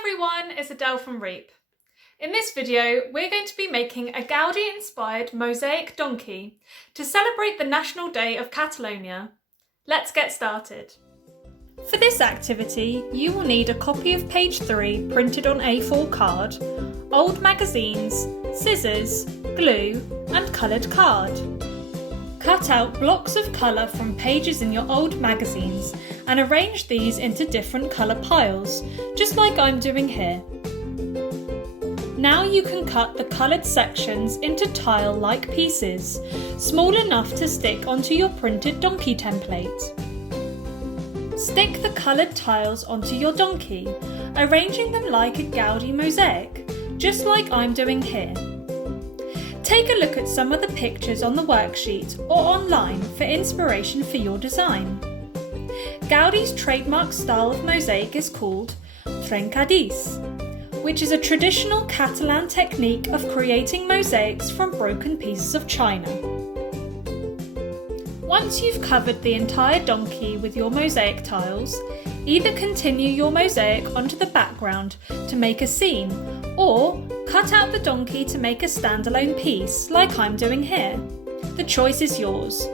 everyone, it's Adele from REEP. In this video, we're going to be making a Gaudi-inspired mosaic donkey to celebrate the National Day of Catalonia. Let's get started. For this activity, you will need a copy of page 3 printed on A4 card, old magazines, scissors, glue, and coloured card. Cut out blocks of colour from pages in your old magazines and arrange these into different colour piles, just like I'm doing here. Now you can cut the coloured sections into tile-like pieces, small enough to stick onto your printed donkey template. Stick the coloured tiles onto your donkey, arranging them like a Gaudi mosaic, just like I'm doing here. Take a look at some of the pictures on the worksheet or online for inspiration for your design. Gaudi's trademark style of mosaic is called trencadís, which is a traditional Catalan technique of creating mosaics from broken pieces of china. Once you've covered the entire donkey with your mosaic tiles, either continue your mosaic onto the background to make a scene, or cut out the donkey to make a standalone piece, like I'm doing here. The choice is yours.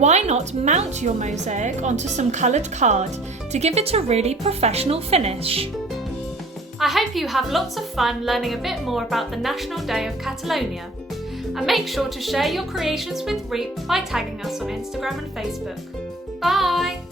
Why not mount your mosaic onto some coloured card to give it a really professional finish? I hope you have lots of fun learning a bit more about the National Day of Catalonia. And make sure to share your creations with REEP by tagging us on Instagram and Facebook. Bye!